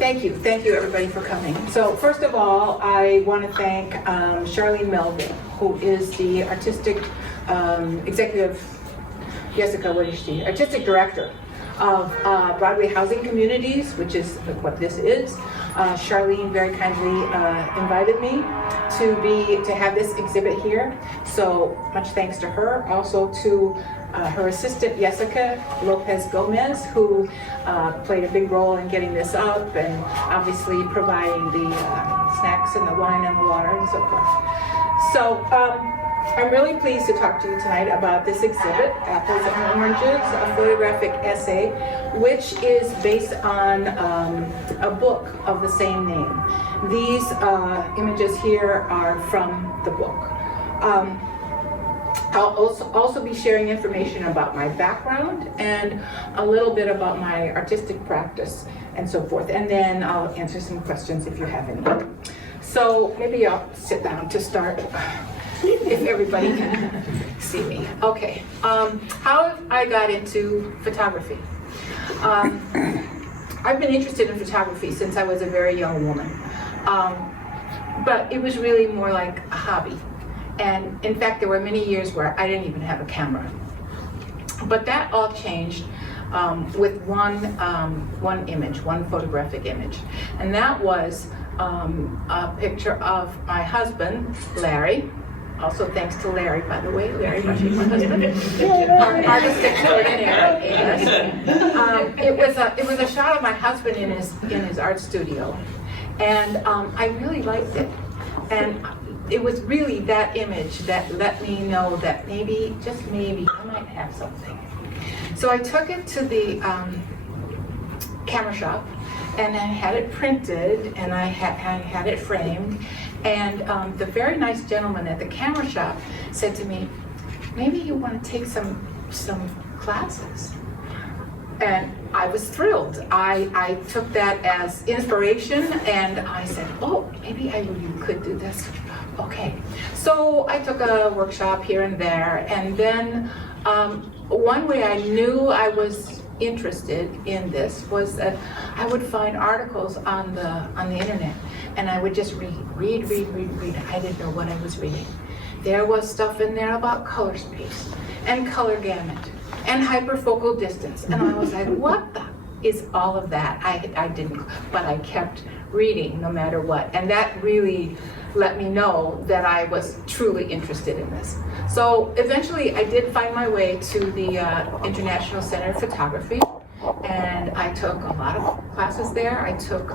Thank you everybody for coming. So first of all, I want to thank Charlene Melville, who is the artistic executive, Jessica, what is she? Artistic director of Broadway Housing Communities, which is what this is. Charlene very kindly invited me to have this exhibit here. So much thanks to her. Also to her assistant, Jessica Lopez Gomez, who played a big role in getting this up and obviously providing the snacks and the wine and the water and so forth. So I'm really pleased to talk to you tonight about this exhibit, Apples and Oranges, a photographic essay, which is based on a book of the same name. These images here are from the book. I'll also be sharing information about my background and a little bit about my artistic practice and so forth. And then I'll answer some questions if you have any. So maybe I'll sit down to start, if everybody can see me. Okay, how I got into photography. I've been interested in photography since I was a very young woman. But it was really more like a hobby. And in fact, there were many years where I didn't even have a camera. But that all changed with one image, one photographic image. And that was a picture of my husband, Larry. Also thanks to Larry, by the way. Larry Rushing, my husband. Artist extraordinaire. Yes. It was a shot of my husband in his art studio. And I really liked it. And it was really that image that let me know that maybe, just maybe, I might have something. So I took it to the camera shop, and I had it printed, and I had it framed. And the very nice gentleman at the camera shop said to me, maybe you want to take some classes. And I was thrilled. I took that as inspiration, and I said, oh, maybe I really could do this. Okay, so I took a workshop here and there, and then one way I knew I was interested in this was that I would find articles on the internet, and I would just read. I didn't know what I was reading. There was stuff in there about color space and color gamut and hyperfocal distance, and I was like, what the is all of that? I didn't, but I kept reading no matter what, and that really let me know that I was truly interested in this. So eventually I did find my way to the International Center of Photography, and I took a lot of classes there. I took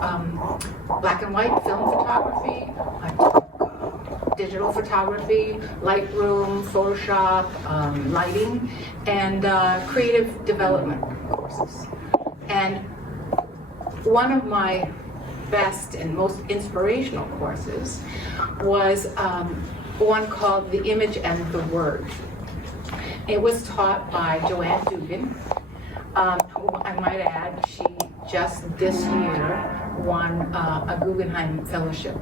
black and white film photography, I took digital photography, Lightroom, Photoshop, lighting, and creative development courses. And one of my best and most inspirational courses was one called The Image and the Word. It was taught by Joanne Dugan, who I might add, she just this year won a Guggenheim Fellowship.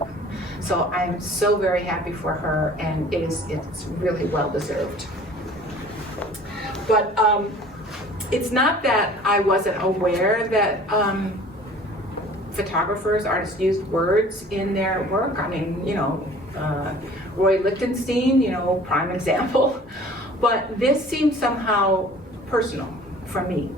So I'm so very happy for her, and it's really well deserved. But it's not that I wasn't aware that photographers, artists used words in their work. I mean, you know, Roy Lichtenstein, you know, prime example. But this seemed somehow personal for me.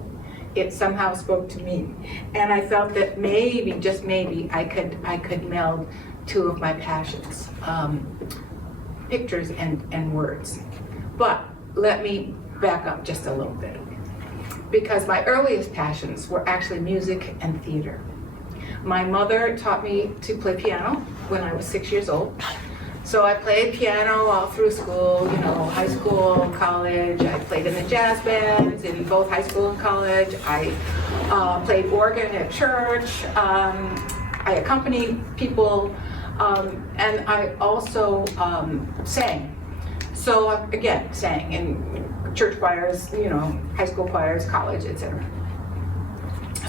It somehow spoke to me. And I felt that maybe, just maybe, I could meld two of my passions, pictures and words. But let me back up just a little bit, because my earliest passions were actually music and theater. My mother taught me to play piano when I was 6 years old. So I played piano all through school, you know, high school, college. I played in the jazz bands in both high school and college. I played organ at church. I accompanied people, and I also sang. So again, sang in church choirs, you know, high school choirs, college, etc.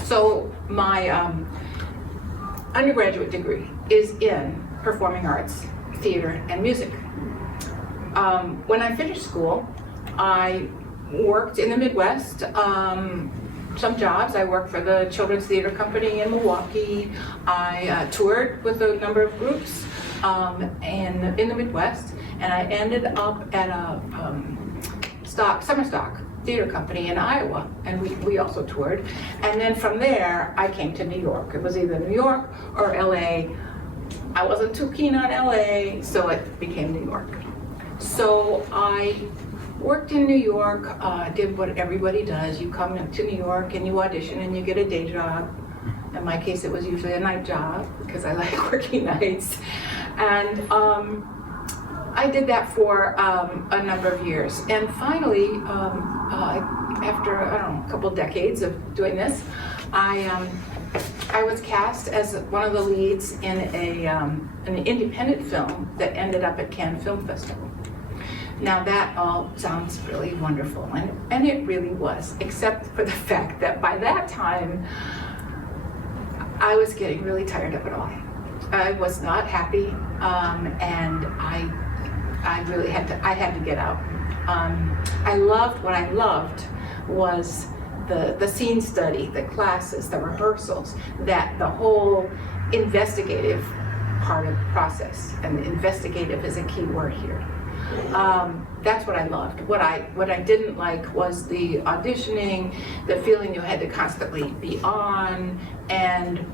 So my undergraduate degree is in performing arts, theater, and music. When I finished school, I worked in the Midwest some jobs. I worked for the Children's Theater Company in Milwaukee. I toured with a number of groups in the Midwest, and I ended up at a summer stock theater company in Iowa, and we also toured. And then from there, I came to New York. It was either New York or LA. I wasn't too keen on LA, so it became New York. So I worked in New York, did what everybody does. You come to New York and you audition and you get a day job. In my case, it was usually a night job because I like working nights. And I did that for a number of years. And finally, after, I don't know, a couple decades of doing this, I was cast as one of the leads in an independent film that ended up at Cannes Film Festival. Now that all sounds really wonderful, and it really was, except for the fact that by that time, I was getting really tired of it all. I was not happy, and I really had to get out. What I loved was the scene study, the classes, the rehearsals, that the whole investigative part of the process, and investigative is a key word here. That's what I loved. What I didn't like was the auditioning, the feeling you had to constantly be on, and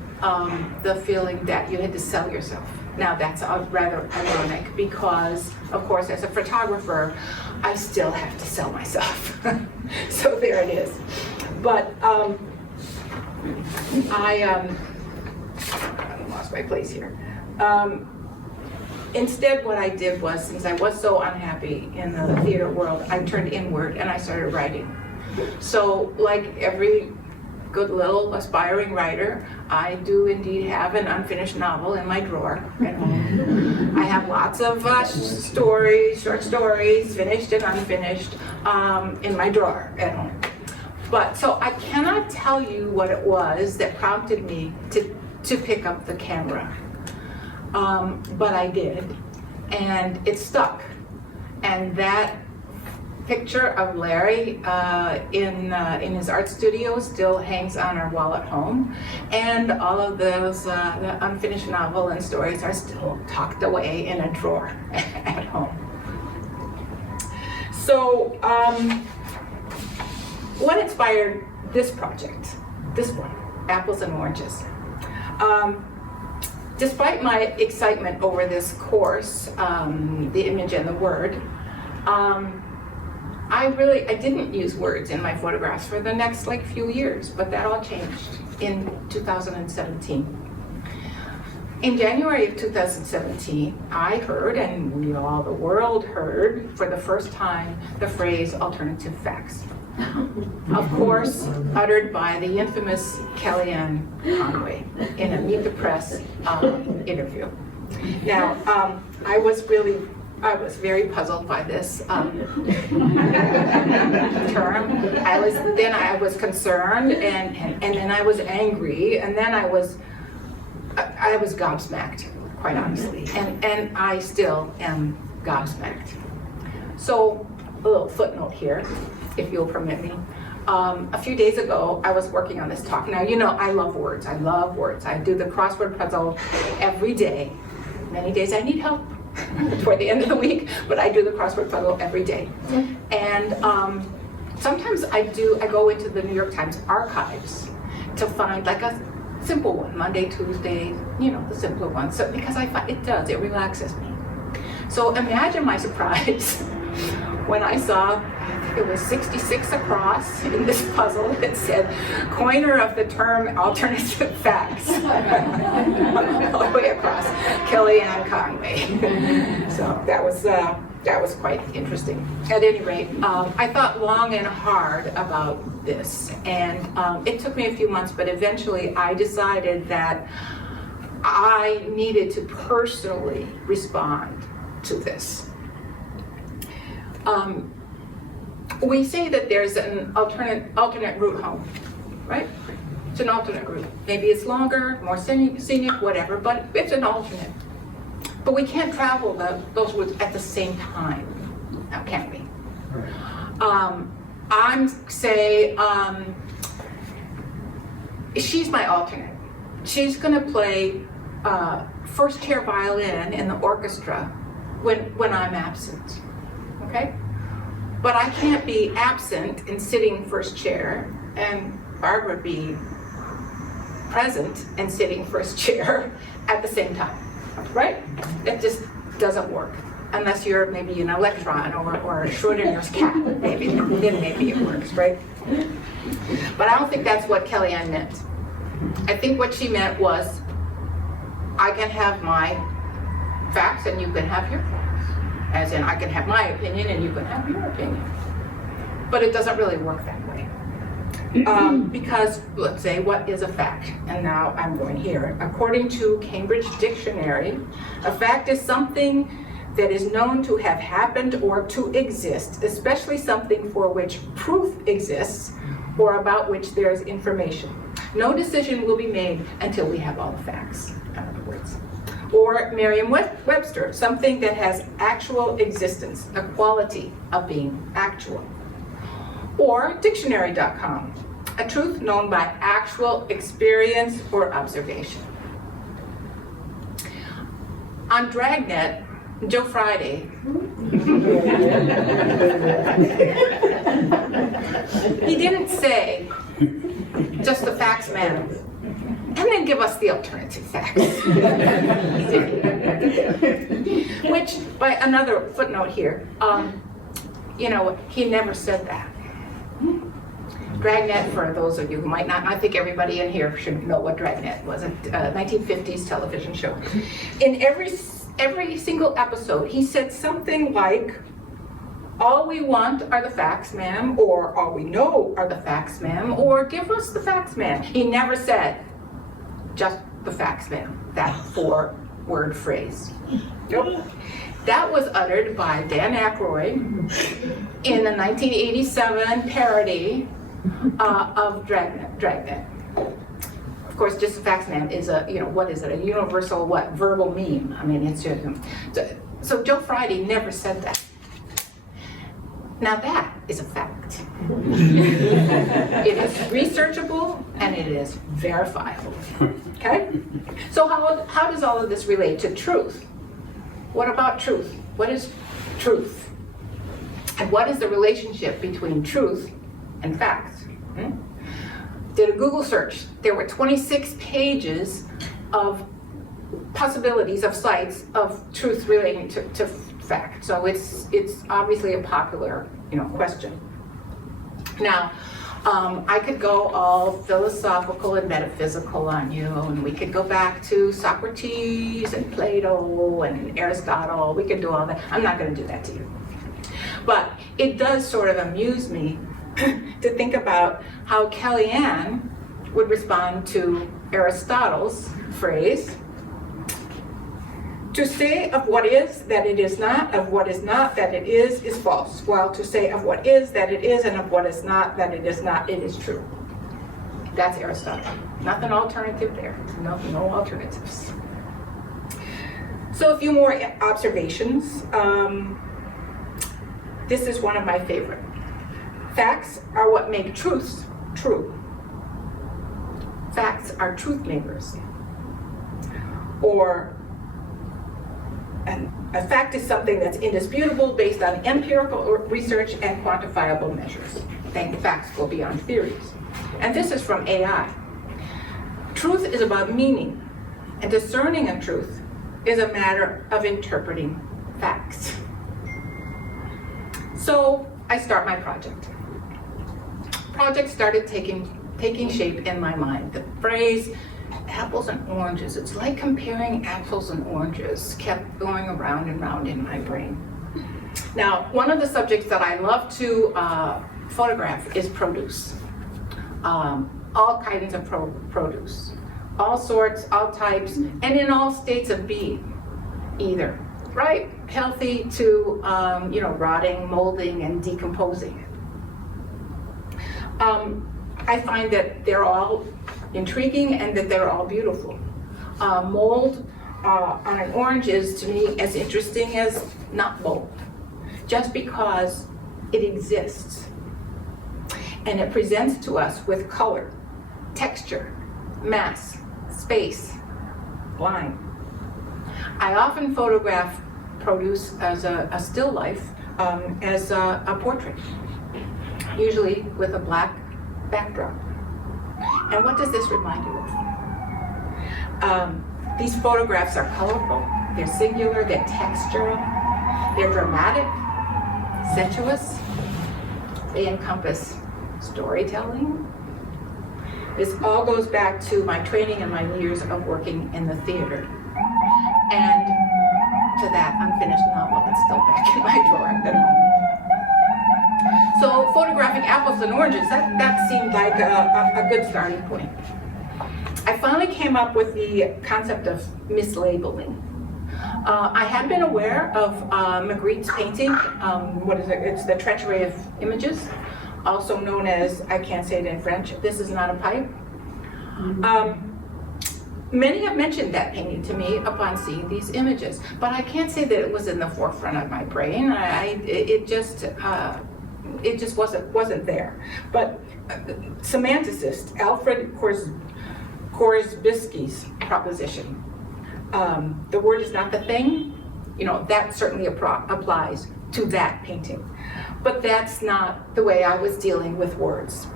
the feeling that you had to sell yourself. Now that's rather ironic because, of course, as a photographer, I still have to sell myself. So there it is. But I lost my place here. Instead, what I did was, since I was so unhappy in the theater world, I turned inward and I started writing. So, like every good little aspiring writer, I do indeed have an unfinished novel in my drawer at home. I have lots of short stories, finished and unfinished, in my drawer at home. But, so I cannot tell you what it was that prompted me to pick up the camera. But I did, and it stuck. And that picture of Larry in his art studio still hangs on our wall at home, and all of those the unfinished novel and stories are still tucked away in a drawer at home. So, what inspired this project? This one, Apples and Oranges. Despite my excitement over this course, the image and the word, I didn't use words in my photographs for the next few years, but that all changed in 2017. In January of 2017, I heard, and the world heard, for the first time, the phrase alternative facts. Of course, uttered by the infamous Kellyanne Conway in a Meet the Press interview. Now, I was very puzzled by this term. I was concerned, and then I was angry, and then I was gobsmacked, quite honestly, and I still am gobsmacked. So, a little footnote here, if you'll permit me. A few days ago, I was working on this talk. Now, I love words. I do the crossword puzzle every day. Many days I need help toward the end of the week, but I do the crossword puzzle every day. And sometimes I go into the New York Times archives to find a simple one, Monday, Tuesday, the simpler one. So because I find it relaxes me. So imagine my surprise when I saw it was 66 across in this puzzle that said, coiner of the term alternative facts. All the way across, Kellyanne Conway. So that was quite interesting. At any rate, I thought long and hard about this, and it took me a few months, but eventually I decided that I needed to personally respond to this. We say that there's an alternate route home, right? It's an alternate route. Maybe it's longer, more scenic, whatever, but it's an alternate. But we can't travel those routes at the same time, now can we? she's my alternate. She's going to play first chair violin in the orchestra when I'm absent, okay? But I can't be absent and sitting first chair and Barbara be present and sitting first chair at the same time, right? It just doesn't work. Unless you're maybe an electron or a Schrodinger's cat, then maybe it works, right? But I don't think that's what Kellyanne meant. I think what she meant was, I can have my facts and you can have your facts. As in, I can have my opinion and you can have your opinion. But it doesn't really work that way. Because, let's say, what is a fact? And now I'm going here. According to Cambridge Dictionary, a fact is something that is known to have happened or to exist, especially something for which proof exists or about which there is information. No decision will be made until we have all the facts, in other words. Or Merriam-Webster, something that has actual existence, a quality of being actual. Or dictionary.com, a truth known by actual experience or observation. On Dragnet, Joe Friday, he didn't say just the facts matter, and then give us the alternative facts. He didn't. Which, by another footnote here, he never said that. Dragnet, for those of you who might not, I think everybody in here should know what Dragnet was, a 1950s television show. In every single episode, he said something like, all we want are the facts, ma'am, or all we know are the facts, ma'am, or give us the facts, ma'am. He never said, just the facts, ma'am, that 4-word phrase. Nope. That was uttered by Dan Aykroyd in the 1987 parody of Dragnet. Of course, just the facts, ma'am, is a, what is it, a universal, verbal meme. I mean, it's just, so Joe Friday never said that. Now that is a fact. It is researchable and it is verifiable, okay? So how does all of this relate to truth? What about truth? What is truth? And what is the relationship between truth and facts? Did a Google search. There were 26 pages of possibilities of sites of truth relating to fact. So it's obviously a popular, question. Now, I could go all philosophical and metaphysical on you, and we could go back to Socrates and Plato and Aristotle. We could do all that. I'm not going to do that to you. But it does sort of amuse me to think about how Kellyanne would respond to Aristotle's phrase, to say of what is that it is not, of what is not that it is false, while to say of what is that it is, and of what is not that it is not, it is true. That's Aristotle. Nothing alternative there. No alternatives. So a few more observations. This is one of my favorite. Facts are what make truths true. Facts are truth makers. Or a fact is something that's indisputable based on empirical research and quantifiable measures. Then facts go beyond theories. And this is from AI. Truth is about meaning, and discerning of truth is a matter of interpreting facts. So I start my project. Project started taking shape in my mind. The phrase apples and oranges, it's like comparing apples and oranges, kept going around and round in my brain. Now, one of the subjects that I love to photograph is produce. All kinds of produce. All sorts, all types, and in all states of being, either, right? Healthy to, rotting, molding, and decomposing. I find that they're all intriguing and that they're all beautiful. Mold on an orange is, to me, as interesting as not mold, just because it exists. And it presents to us with color, texture, mass, space, line. I often photograph produce as a still life, as a portrait, usually with a black backdrop. And what does this remind you of? These photographs are colorful, they're singular, they're textural, they're dramatic, sensuous, they encompass storytelling. This all goes back to my training and my years of working in the theater. And to that unfinished novel that's still back in my drawer at home. So photographing apples and oranges, that seemed like a good starting point. I finally came up with the concept of mislabeling. I had been aware of Magritte's painting, what is it? It's The Treachery of Images, also known as, I can't say it in French, This Is Not a Pipe. Many have mentioned that painting to me upon seeing these images, but I can't say that it was in the forefront of my brain. It just wasn't there. But semanticist Alfred Korzybski's proposition, the word is not the thing, that certainly applies to that painting. But that's not the way I was dealing with words.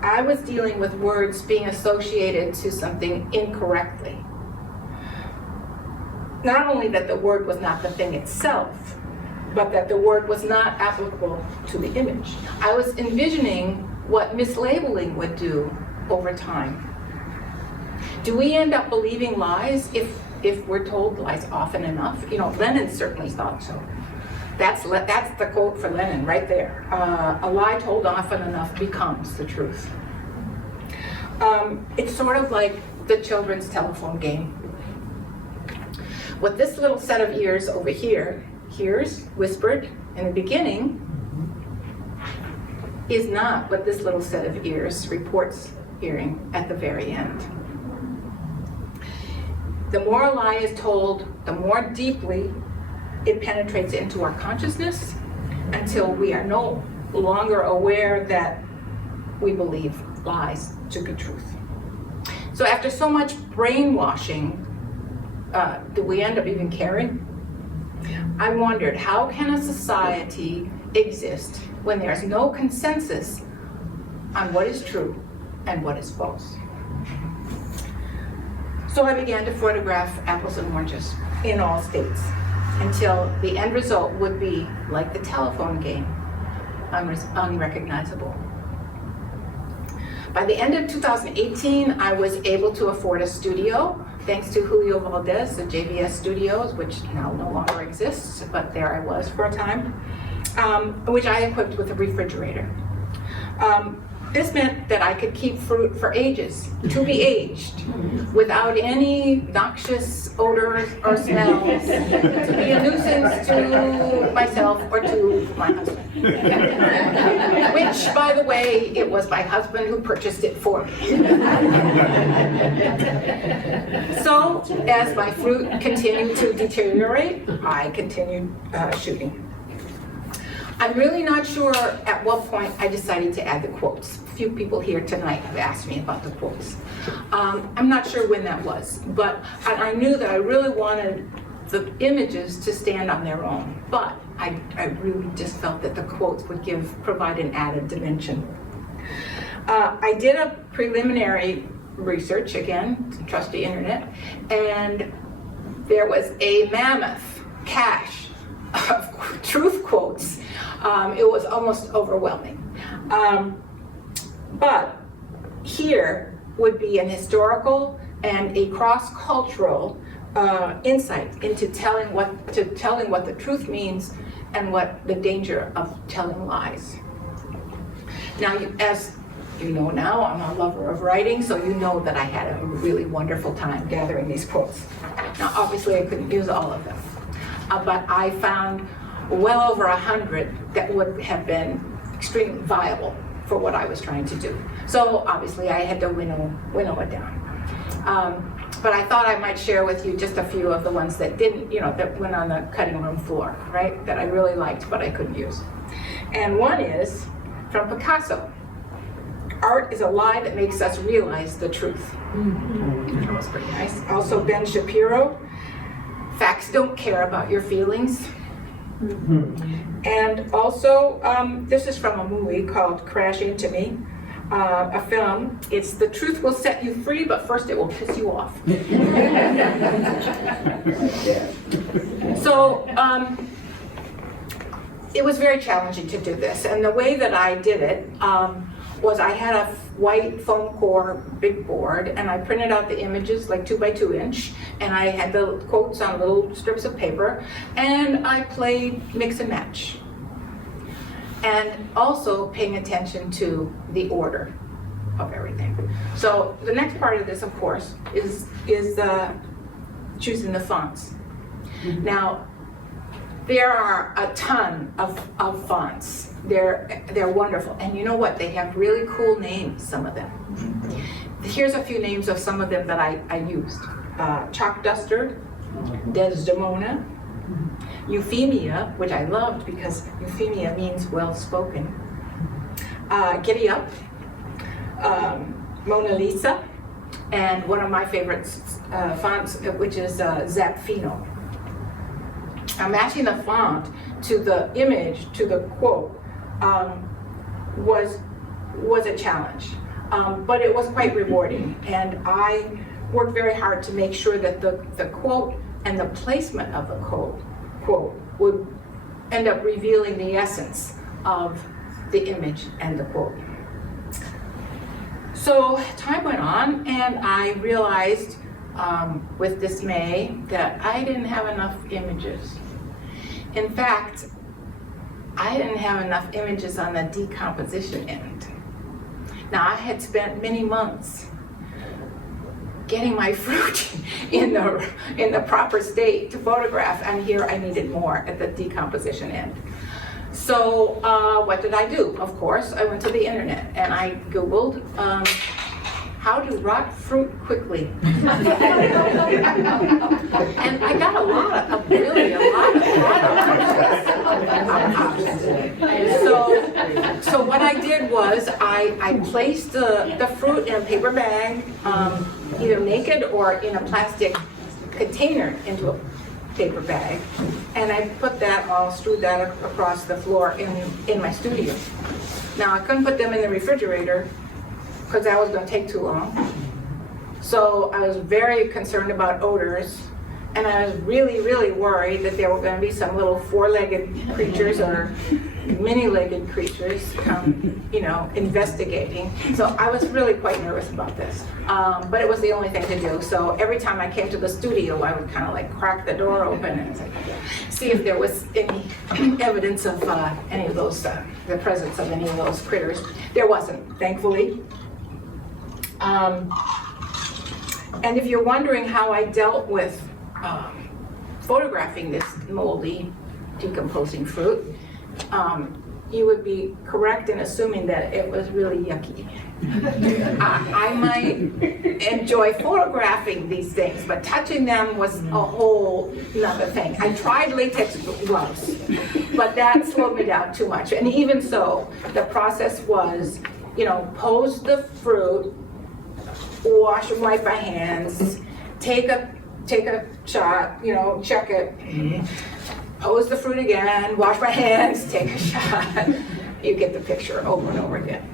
I was dealing with words being associated to something incorrectly. Not only that the word was not the thing itself, but that the word was not applicable to the image. I was envisioning what mislabeling would do over time. Do we end up believing lies if we're told lies often enough? Lenin certainly thought so. That's the quote for Lenin right there. A lie told often enough becomes the truth. It's sort of like the children's telephone game. What this little set of ears over here hears whispered in the beginning is not what this little set of ears reports hearing at the very end. The more a lie is told, the more deeply it penetrates into our consciousness until we are no longer aware that we believe lies to be truth. So after so much brainwashing, do we end up even caring? I wondered, how can a society exist when there's no consensus on what is true and what is false? So I began to photograph apples and oranges in all states, until the end result would be like the telephone game, unrecognizable. By the end of 2018, I was able to afford a studio, thanks to Julio Valdez, the JVS Studios, which now no longer exists, but there I was for a time, which I equipped with a refrigerator. This meant that I could keep fruit for ages, to be aged, without any noxious odors or smells, to be a nuisance to myself or to my husband. Which, by the way, it was my husband who purchased it for me. So, as my fruit continued to deteriorate, I continued shooting. I'm really not sure at what point I decided to add the quotes. A few people here tonight have asked me about the quotes. I'm not sure when that was, but I knew that I really wanted the images to stand on their own, but I really just felt that the quotes would provide an added dimension. I did a preliminary research, again, trust the internet, and there was a mammoth cache of truth quotes. It was almost overwhelming. But here would be an historical and a cross-cultural insight into telling what the truth means and what the danger of telling lies. Now, as you know now, I'm a lover of writing, so you know that I had a really wonderful time gathering these quotes. Now, obviously, I couldn't use all of them, but I found well over 100 that would have been extremely viable for what I was trying to do. So obviously I had to winnow it down. But I thought I might share with you just a few of the ones that didn't, that went on the cutting room floor, right? That I really liked, but I couldn't use. And one is from Picasso. art is a lie that makes us realize the truth. That was pretty nice. Also Ben Shapiro, facts don't care about your feelings. And also, this is from a movie called Crash Into Me, a film. It's the truth will set you free, but first it will piss you off. So, it was very challenging to do this, and the way that I did it was I had a white foam core big board, and I printed out the images like 2 by 2 inch, and I had the quotes on little strips of paper, and I played mix and match. And also paying attention to the order of everything. So the next part of this, of course, is choosing the fonts. Now, there are a ton of fonts. They're wonderful. And you know what? They have really cool names, some of them. Here's a few names of some of them that I used. Chalk Duster, Desdemona, Euphemia, which I loved because Euphemia means well-spoken. Giddy Up, Mona Lisa, and one of my favorite fonts, which is Zapfino. Now, matching the font to the image, to the quote, was a challenge, but it was quite rewarding. And I worked very hard to make sure that the quote and the placement of the quote would end up revealing the essence of the image and the quote. So time went on, and I realized with dismay that I didn't have enough images. In fact, I didn't have enough images on the decomposition end. Now, I had spent many months getting my fruit in the proper state to photograph, and here I needed more at the decomposition end. So what did I do? Of course, I went to the internet and I Googled how to rot fruit quickly. And I got a lot of So what I did was I placed the fruit in a paper bag, either naked or in a plastic container into a paper bag, and I put that all, strewed that across the floor in my studio. Now I couldn't put them in the refrigerator because that was going to take too long. So I was very concerned about odors, and I was really, really worried that there were going to be some little four-legged creatures or many-legged creatures, investigating. So I was really quite nervous about this, but it was the only thing to do. So every time I came to the studio, I would kind of like crack the door open and see if there was any evidence of any of those, the presence of any of those critters. There wasn't, thankfully. And if you're wondering how I dealt with photographing this moldy, decomposing fruit, you would be correct in assuming that it was really yucky. I might enjoy photographing these things, but touching them was a whole nother thing. I tried latex gloves, but that slowed me down too much. And even so, the process was, pose the fruit, wash and wipe my hands, take a shot, check it, pose the fruit again, wash my hands, take a shot. You get the picture over and over again.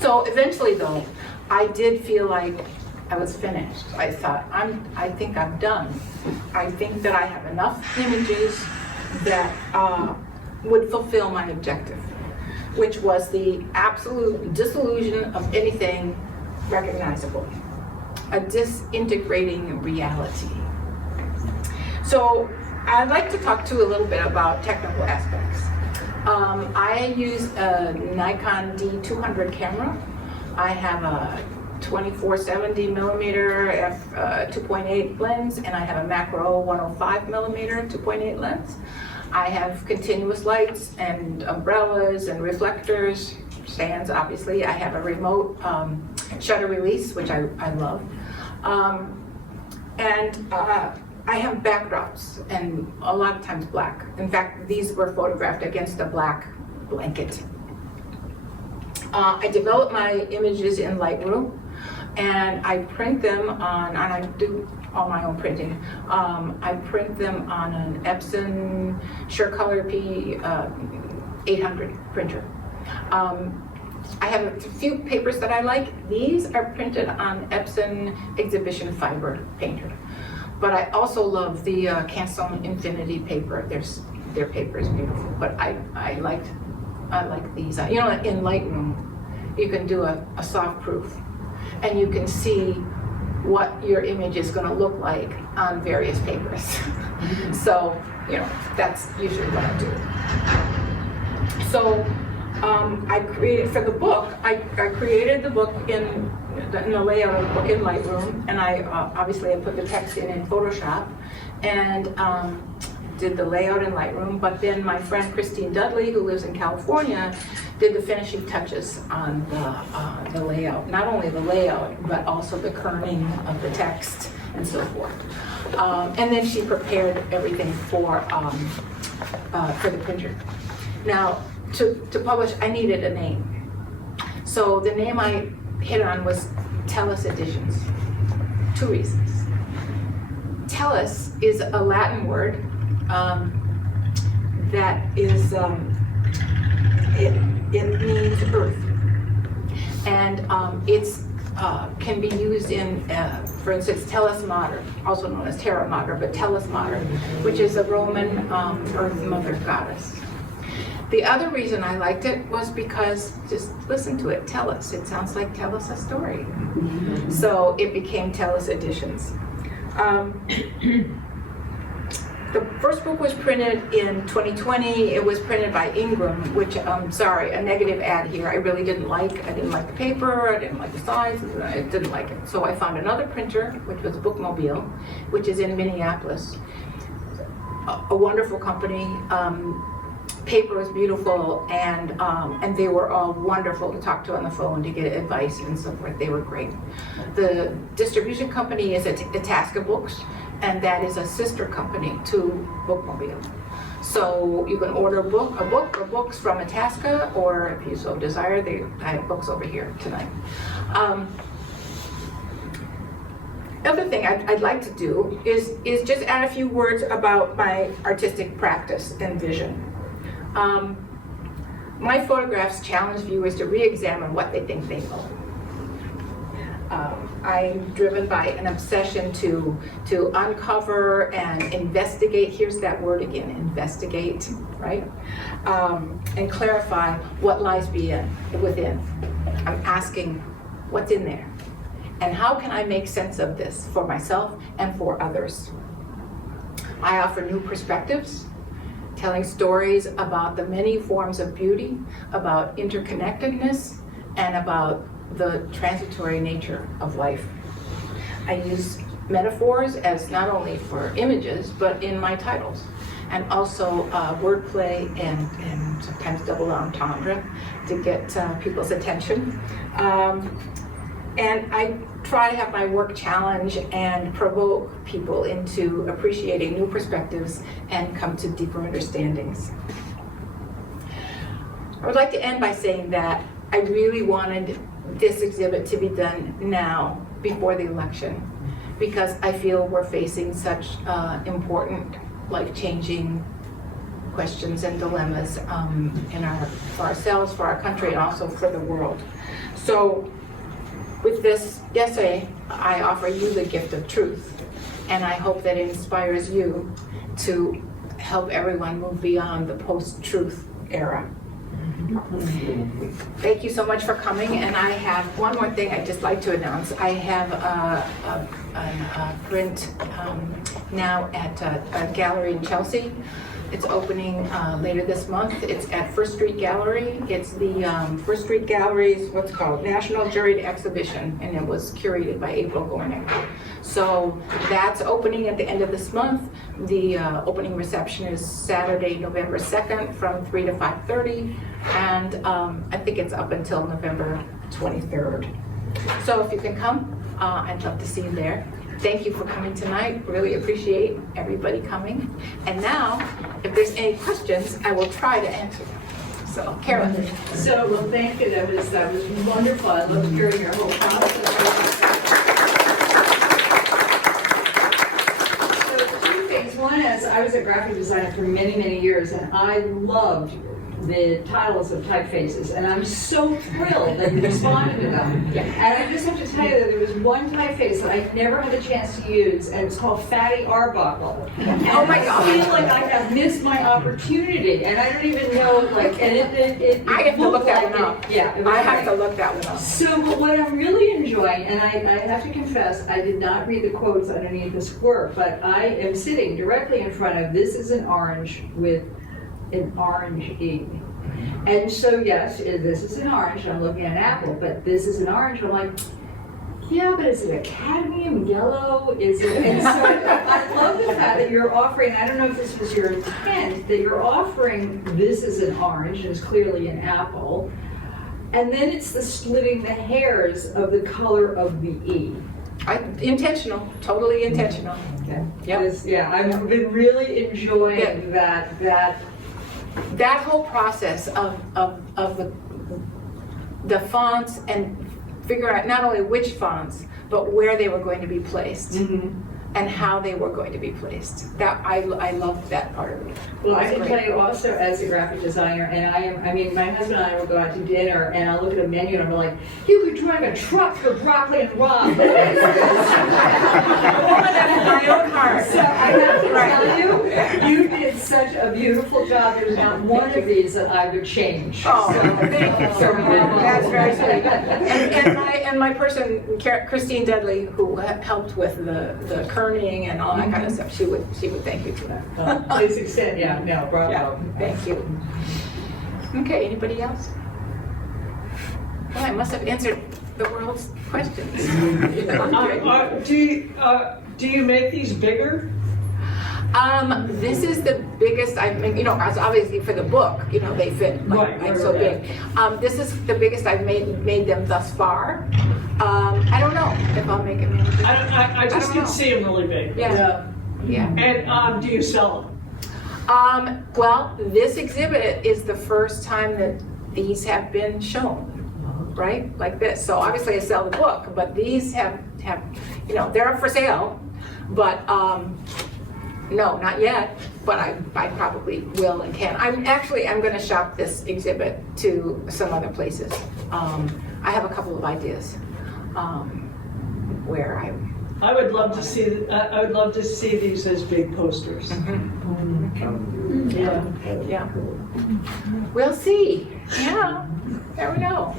So eventually though, I did feel like I was finished. I thought, I think I'm done. I think that I have enough images that would fulfill my objective, which was the absolute dissolution of anything recognizable, a disintegrating reality. So I'd like to talk to you a little bit about technical aspects. I use a Nikon D200 camera. I have a 24-70 millimeter f 2.8 lens, and I have a macro 105 millimeter 2.8 lens. I have continuous lights and umbrellas and reflectors, stands obviously. I have a remote shutter release, which I love. I have backdrops, and a lot of times black. In fact, these were photographed against a black blanket. I develop my images in Lightroom, and I print them on, and I do all my own printing. I print them on an Epson SureColor P800 printer. I have a few papers that I like. These are printed on Epson Exhibition Fiber Painter. But I also love the Canson Infinity paper. Their paper is beautiful, but I like these. You know, in Lightroom, you can do a soft proof, and you can see what your image is going to look like on various papers. So, you know, that's usually what I do. So, I created for the book. I created the book in the layout of the book in Lightroom, and I obviously I put the text in Photoshop, and did the layout in Lightroom. But then my friend Christine Dudley, who lives in California, did the finishing touches on the layout. Not only the layout, but also the kerning of the text and so forth. And then she prepared everything for the printer. Now, to publish, I needed a name. So the name I hit on was Tellus Editions. 2 reasons. Tellus is a Latin word that is, it means earth. And it's can be used in, for instance, Tellus Mater, also known as Terra Mater, but Tellus Mater, which is a Roman earth mother goddess. The other reason I liked it was because, just listen to it, Tellus. It sounds like tell us a story. So it became Tellus Editions. The first book was printed in 2020. It was printed by Ingram, which, sorry, a negative ad here. I really didn't like. I didn't like the paper, I didn't like the size, I didn't like it. So I found another printer, which was Bookmobile, which is in Minneapolis. A wonderful company. Paper was beautiful, and they were all wonderful to talk to on the phone to get advice and so forth. They were great. The distribution company is Itasca Books, and that is a sister company to Bookmobile. So you can order a book or books from Itasca, or if you so desire, I have books over here tonight. Other thing I'd like to do is just add a few words about my artistic practice and vision. My photographs challenge viewers to re-examine what they think they know. I'm driven by an obsession to uncover and investigate, here's that word again, investigate, right? And clarify what lies within. I'm asking what's in there, and how can I make sense of this for myself and for others? I offer new perspectives, telling stories about the many forms of beauty, about interconnectedness, and about the transitory nature of life. I use metaphors as not only for images, but in my titles, and also wordplay and sometimes double entendre to get people's attention. And I try to have my work challenge and provoke people into appreciating new perspectives and come to deeper understandings. I would like to end by saying that I really wanted this exhibit to be done now, before the election, because I feel we're facing such important, life-changing questions and dilemmas for ourselves, for our country, and also for the world. So with this essay, I offer you the gift of truth, and I hope that it inspires you to help everyone move beyond the post-truth era. Thank you so much for coming, and I have one more thing I'd just like to announce. I have a print now at a gallery in Chelsea. It's opening later this month. It's at First Street Gallery. It's the First Street Gallery's what's called National Juried Exhibition, and it was curated by April Gornick. So that's opening at the end of this month. The opening reception is Saturday, November 2nd from 3 to 5:30, and I think it's up until November 23rd. So if you can come, I'd love to see you there. Thank you for coming tonight. Really appreciate everybody coming. And now, if there's any questions, I will try to answer them. So, Carol. So, well, thank you. That was wonderful. I loved hearing your whole process. So, two things. One is I was a graphic designer for many, many years, and I loved the titles of typefaces, and I'm so thrilled that you responded to them. Yeah. And I just have to tell you that there was one typeface that I never had the chance to use, and it's called Fatty Arbuckle. Oh my God. I feel like I have missed my opportunity, and I don't even know, like, and it I have to look that looked one like up. Yeah, it was I have great. to look that one up. So, but what I'm really enjoying, and I have to confess, I did not read the quotes underneath this work, but I am sitting directly in front of "This is an orange" with an orange E. And so, yes, this is an orange. I'm looking at an apple, but this is an orange. I'm like, yeah, but is it a cadmium yellow? Is it? And so I love the fact that you're offering, I don't know if this was your intent, that you're offering this is an orange, and it's clearly an apple. And then it's the splitting the hairs of the color of the E. Intentional, totally intentional. Okay. Yep. Yeah, I've been really enjoying That whole process of the fonts and figure out not only which fonts, but where they were going to be placed. And how they were going to be placed. That I loved that part of it. Well, I can tell you also as a graphic designer, and I mean, my husband and I will go out to dinner, and I'll look at a menu and I'm like, you could drive a truck for broccoli and raw. That's my own heart. So I have to tell you, you did such a beautiful job. There's not one of these that I would change. Oh, so, thank you so much. That's very sweet. And my person, Christine Dudley, who helped with the kerning and all that kind of stuff, she would thank you for that. Please extend, bravo. Yeah, thank you. Okay, anybody else? Well, I must have answered the world's questions. Do you make these bigger? This is the biggest I've made, obviously for the book, they fit like so big. This is the biggest I've made them thus far. I don't know if I'll make it. I just can see them really big. Yeah. And do you sell them? Well, this exhibit is the first time that these have been shown, right? Like this. So obviously I sell the book, but these have they're up for sale, but no, not yet, but I probably will and can. I'm going to shop this exhibit to some other places. I have a couple of ideas where I would love to see. I would love to see these as big posters. Yeah. We'll see. Yeah. There we go.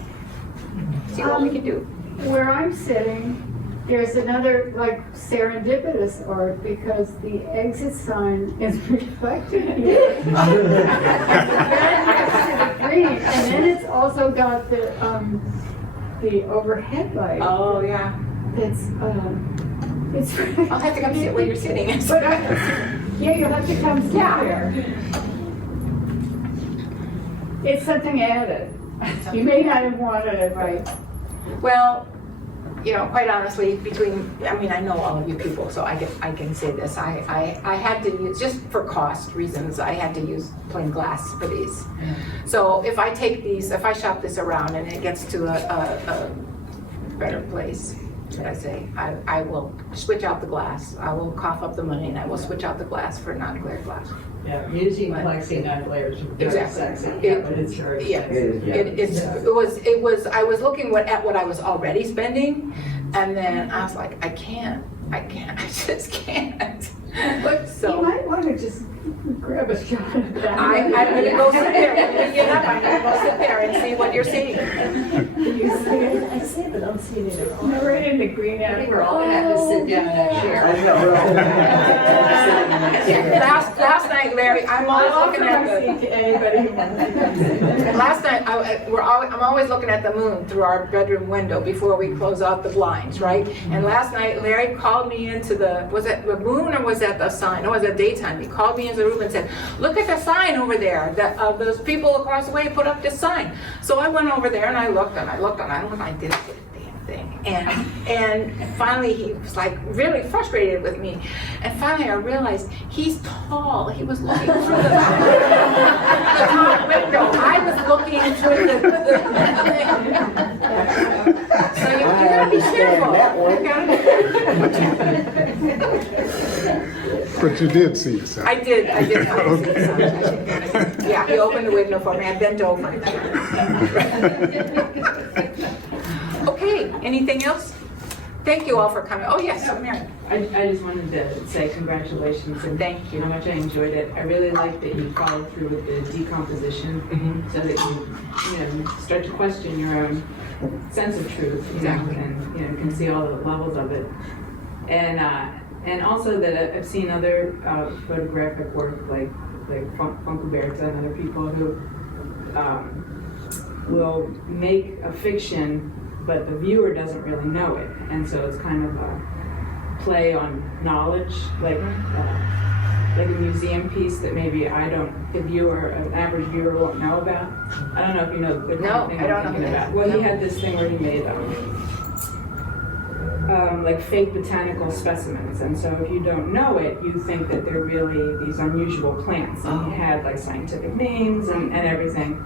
See what we can do. Where I'm sitting, there's another like serendipitous art because the exit sign is reflected here. Right next to the green, and then it's also got the overhead light. Oh yeah. It's I'll have to come sit where you're sitting. But yeah, you'll have to come sit there. It's something added. You may not have wanted it, right? Well, quite honestly, I know all of you people, so I can say this. I had to use, just for cost reasons, I had to use plain glass for these. So if I shop this around and it gets to a better place, should I say, I will switch out the glass. I will cough up the money and I will switch out the glass for non-glare glass. Yeah, museum plexi non-glare is very sexy, but it's very expensive. It was. I was looking at what I was already spending, and then I was like, I just can't. So You might want to just grab a shot of that. I'm gonna go sit there. When we get up, I'm gonna go sit there and see what you're seeing. You see it? I see it, but I don't see it at all. No, right in the green I think we're all gonna have to sit down in that chair. Last night, Larry, I'm always looking at the. anybody who wants to come sit. Last night, I'm always looking at the moon through our bedroom window before we close out the blinds, right? And last night, Larry called me into was it the moon or was that the sign? No, it was at daytime. He called me into the room and said, look at the sign over there. That those people across the way put up this sign. So I went over there and I looked and I didn't get a damn thing. And finally he was like really frustrated with me. And finally I realized he's tall. He was looking through the top window. I was looking through the so you gotta be careful. You gotta be But you did see the sun. I did finally see the sun. Yeah, he opened the window for me. I bent over. Okay, anything else? Thank you all for coming. Oh, yes, Mary. I just wanted to say congratulations and Thank you. how much I enjoyed it. I really like that you followed through with the decomposition so that you start to question your own sense of truth, Exactly. and can see all the levels of it. And also that I've seen other photographic work like Funkelbergs and other people who will make a fiction, but the viewer doesn't really know it, and so it's kind of a play on knowledge, like a museum piece that maybe an average viewer won't know about. I don't know if you know the kind of thing I don't I'm thinking know. about. Well, he had this thing where he made like fake botanical specimens, and so if you don't know it, you think that they're really these unusual plants, and he had like scientific names and everything,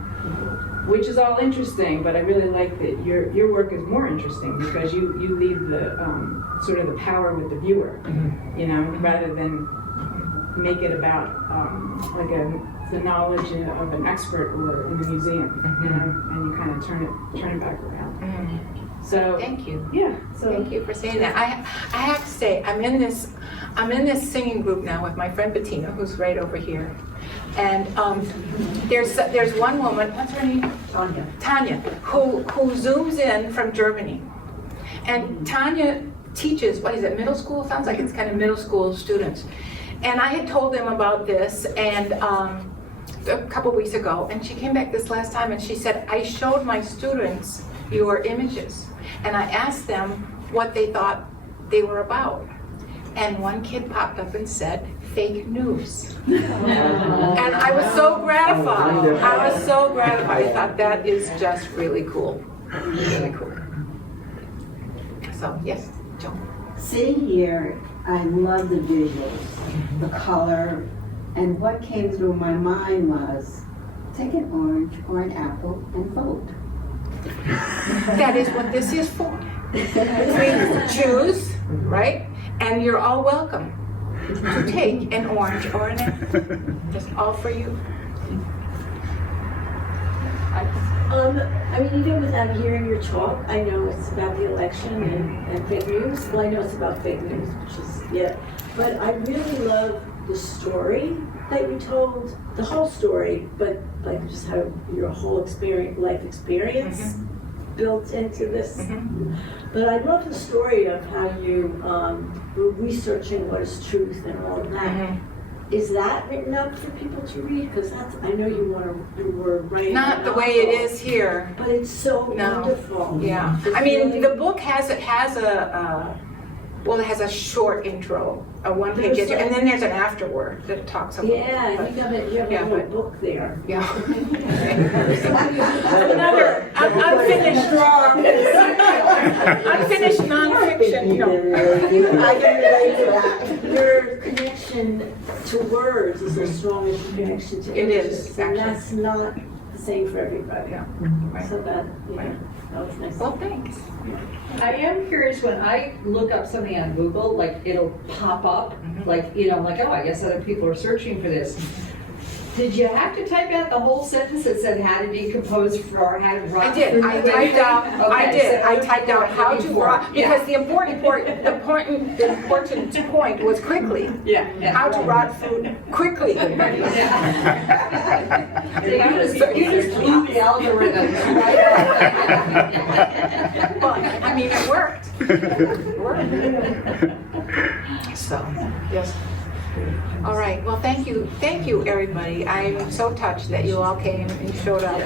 which is all interesting, but I really like that your work is more interesting because you leave the sort of the power with the viewer, rather than make it about the knowledge of an expert or in the museum, and you kind of turn it back around. So Thank you. yeah, so Thank you for saying that. I have to say, I'm in this singing group now with my friend Bettina, who's right over here. And there's one woman, what's her name? Tanya, who zooms in from Germany. And Tanya teaches, what is it, middle school? Sounds like it's kind of middle school students. And I had told them about this and a couple weeks ago, and she came back this last time and she said, I showed my students your images. And I asked them what they thought they were about. And one kid popped up and said, fake news. And I was so gratified. I thought that is just really cool. Really cool. So, yes, Joan. Sitting here, I love the visuals, the color, and what came through my mind was, take an orange or an apple and vote. That is what this is for. Please choose, right? And you're all welcome to take an orange or an apple. It's all for you. I mean, even without hearing your talk, I know it's about the election and fake news. Well, I know it's about fake news, which is, but I really love the story that you told, the whole story, but like just how your whole life experience built into this. But I love the story of how you were researching what is truth and all of that. Is that written up for people to read? Because I know you were writing. Not the way it is here. But it's so wonderful. Yeah. It's I mean, really- the book has a short intro, a one-page intro, and then there's an afterword that talks about. Yeah, you have a little book there. Yeah. Another unfinished nonfiction. I can relate to that. Your connection to words is as strong as your connection to It images. is, And actually. that's not the same for everybody. Yeah. Right. So that was nice. Well, thanks. I am curious, when I look up something on Google, like it'll pop up, like, I'm like, oh, I guess other people are searching for this. Did you have to type out the whole sentence that said how to decompose or how to rot? I did. I typed out. I did. I typed out how to rot because the important point was quickly. Yeah. How to rot food quickly. So you just blew the algorithm. Well, I mean, it worked. It worked. So, yes. All right. Well, thank you, everybody. I'm so touched that you all came and showed up.